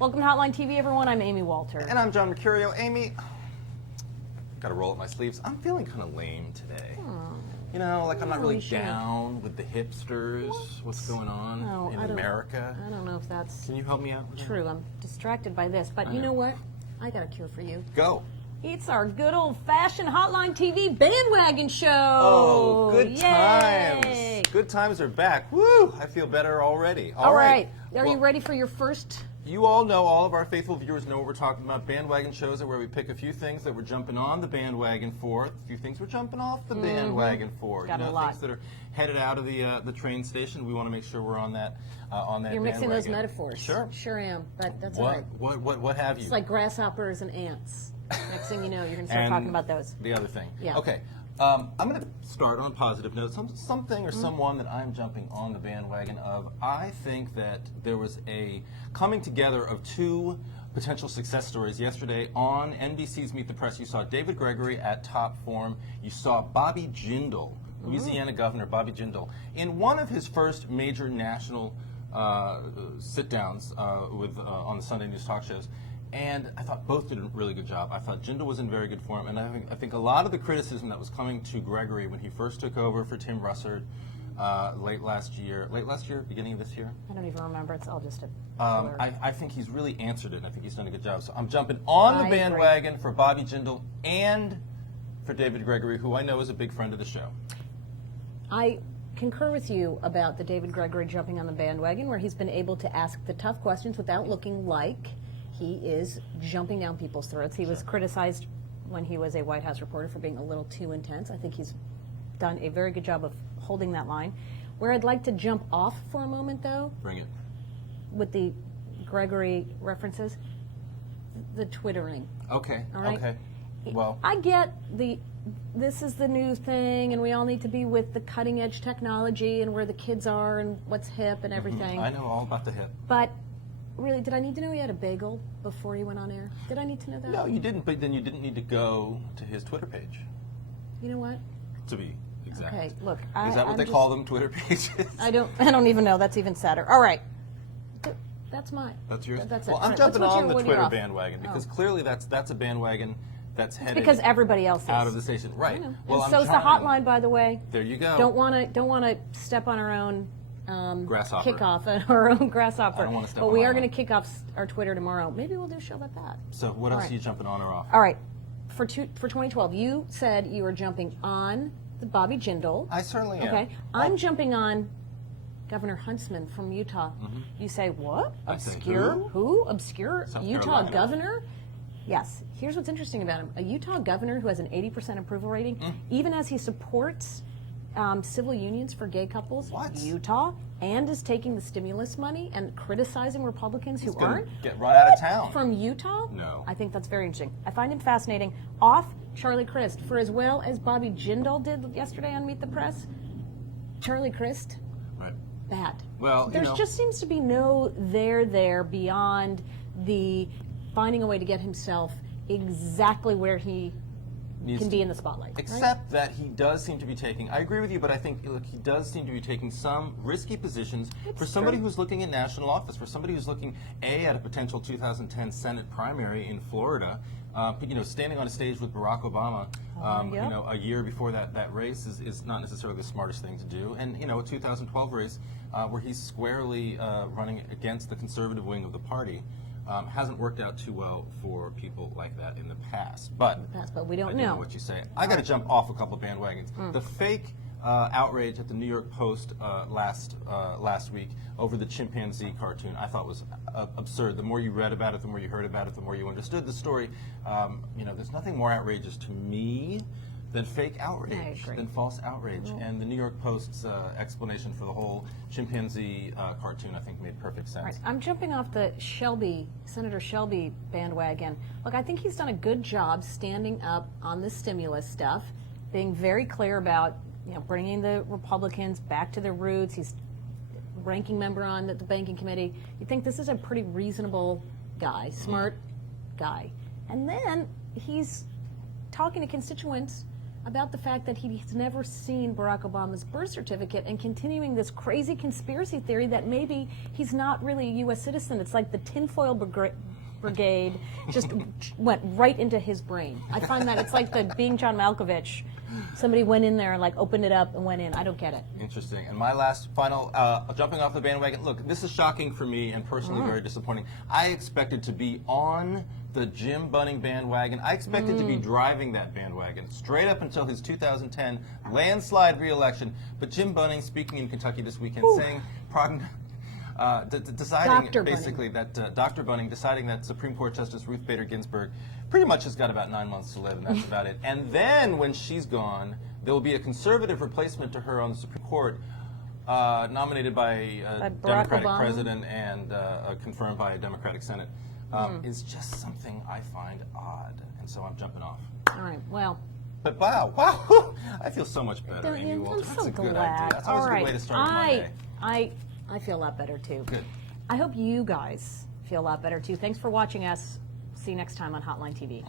Welcome to Hotline TV, everyone. I'm Amy Walter. And I'm John Mercurio. Amy, gotta roll up my sleeves. I'm feeling kind of lame today. You know, like I'm not really down with the hipsters. What's going on in America? I don't know if that's Can you help me out? true. I'm distracted by this. But you know what? I got a cure for you. Go. It's our good old-fashioned Hotline TV bandwagon show. Oh, good Yay. times. Good times are back. Woo! I feel better already. All right. Are you ready for your first? You all know, all of our faithful viewers know what we're talking about. Bandwagon shows are where we pick a few things that we're jumping on the bandwagon for, a few things we're jumping off the bandwagon for. Got a lot. Things that are headed out of the train station. We want to make sure we're on that You're mixing those metaphors. Sure Am, but that's all right. What have you? It's like grasshoppers and ants. Next thing you know, you're going to start talking about those. The other thing. Yeah. Okay. I'm going to start on a positive note. Something or someone that I'm jumping on the bandwagon of. I think that there was a coming together of two potential success stories yesterday on NBC's Meet the Press. You saw David Gregory at top form. You saw Bobby Jindal, Louisiana Governor Bobby Jindal, in one of his first major national sit-downs on the Sunday news talk shows. And I thought both did a really good job. I thought Jindal was in very good form, and I think a lot of the criticism that was coming to Gregory when he first took over for Tim Russert late last year, beginning of this year? I don't even remember. It's all just a blur. I think he's really answered it, and I think he's done a good job. So I'm jumping on the bandwagon for Bobby Jindal and for David Gregory, who I know is a big friend of the show. I concur with you about the David Gregory jumping on the bandwagon, where he's been able to ask the tough questions without looking like he is jumping down people's throats. He was criticized when he was a White House reporter for being a little too intense. I think he's done a very good job of holding that line. Where I'd like to jump off for a moment, though, Bring it. with the Gregory references, the Twittering. Okay. All right? Okay. Well, I get this is the new thing, and we all need to be with the cutting edge technology and where the kids are and what's hip and everything. I know all about the hip. But really, did I need to know he had a bagel before he went on air? Did I need to know that? No, you didn't, but then you didn't need to go to his Twitter page. You know what? To be exact. Okay, look. Is that what they call them, Twitter pages? I don't even know. That's even sadder. All right. That's mine. That's yours? That's well, it. I'm Right. jumping on the what Twitter off? bandwagon because clearly that's a bandwagon that's headed Because everybody else is. out of the station. Right. Well, and so's the hotline, by the way. There you go. Don't want to step on our own grasshopper. kickoff, our own grasshopper. I don't want to step but on we my are own. going to kick off our Twitter tomorrow. Maybe we'll do a show about that. So what else are you jumping on or off? All right. For 2012, you said you were jumping on the Bobby Jindal. I certainly am. Okay. I'm jumping on Governor Huntsman from Utah. You say, what? I say, Obscure? Who? Obscure South Utah Carolina. governor? Yes. Here's what's interesting about him. A Utah governor who has an 80% approval rating, even as he supports civil unions for gay couples, Utah, and is taking the stimulus money and criticizing Republicans who aren't. Get right out of town. From Utah? No. I think that's very interesting. I find him fascinating. Off Charlie Crist, for as well as Bobby Jindal did yesterday on Meet the Press, Charlie Crist, Right. bad. Well, There just seems to be no there beyond the finding a way to get himself exactly where he can be in the spotlight. Except that he does seem to be taking, I agree with you, but I think he does seem to be taking some risky positions for somebody who's looking at national office, for somebody who's looking, at a potential 2010 Senate primary in Florida, standing on a stage with Barack Obama, a year before that race is not necessarily the smartest thing to do. And, a 2012 race where he's squarely running against the conservative wing of the party. Hasn't worked out too well for people like that in the past. But we don't I do know what you say. I got to jump off a couple of bandwagons. The fake outrage at the New York Post last week over the chimpanzee cartoon I thought was absurd. The more you read about it, the more you heard about it, the more you understood the story. There's nothing more outrageous to me than fake outrage, than false outrage. And the New York Post's explanation for the whole chimpanzee cartoon, I think, made perfect sense. Right. I'm jumping off the Senator Shelby bandwagon. Look, I think he's done a good job standing up on the stimulus stuff, being very clear about bringing the Republicans back to their roots. He's ranking member on the banking committee. You think this is a pretty reasonable guy, smart guy. And then he's talking to constituents about the fact that he's never seen Barack Obama's birth certificate and continuing this crazy conspiracy theory that maybe he's not really a U.S. citizen. It's like the tinfoil brigade just went right into his brain. I find that it's like the Being John Malkovich. Somebody went in there and like opened it up and went in. I don't get it. Interesting. And my final, jumping off the bandwagon. Look, this is shocking for me and personally very disappointing. I expected to be on the Jim Bunning bandwagon. I expected to be driving that bandwagon straight up until his 2010 landslide re-election. But Jim Bunning, speaking in Kentucky this weekend, saying, deciding Dr. basically that Dr. Bunning deciding that Supreme Court Justice Ruth Bader Ginsburg pretty much has got about 9 months to live, and that's about it. And then when she's gone, there will be a conservative replacement to her on the Supreme Court, nominated by a Democratic Obama. president and confirmed by a Democratic Senate. Is just something I find odd, and so I'm jumping off. All right, well. But wow, I feel so much better. Amy I'm Walter. so That's a good glad. idea. That's always a good way to start a Monday. I feel a lot better too. Good. I hope you guys feel a lot better too. Thanks for watching us. See you next time on Hotline TV.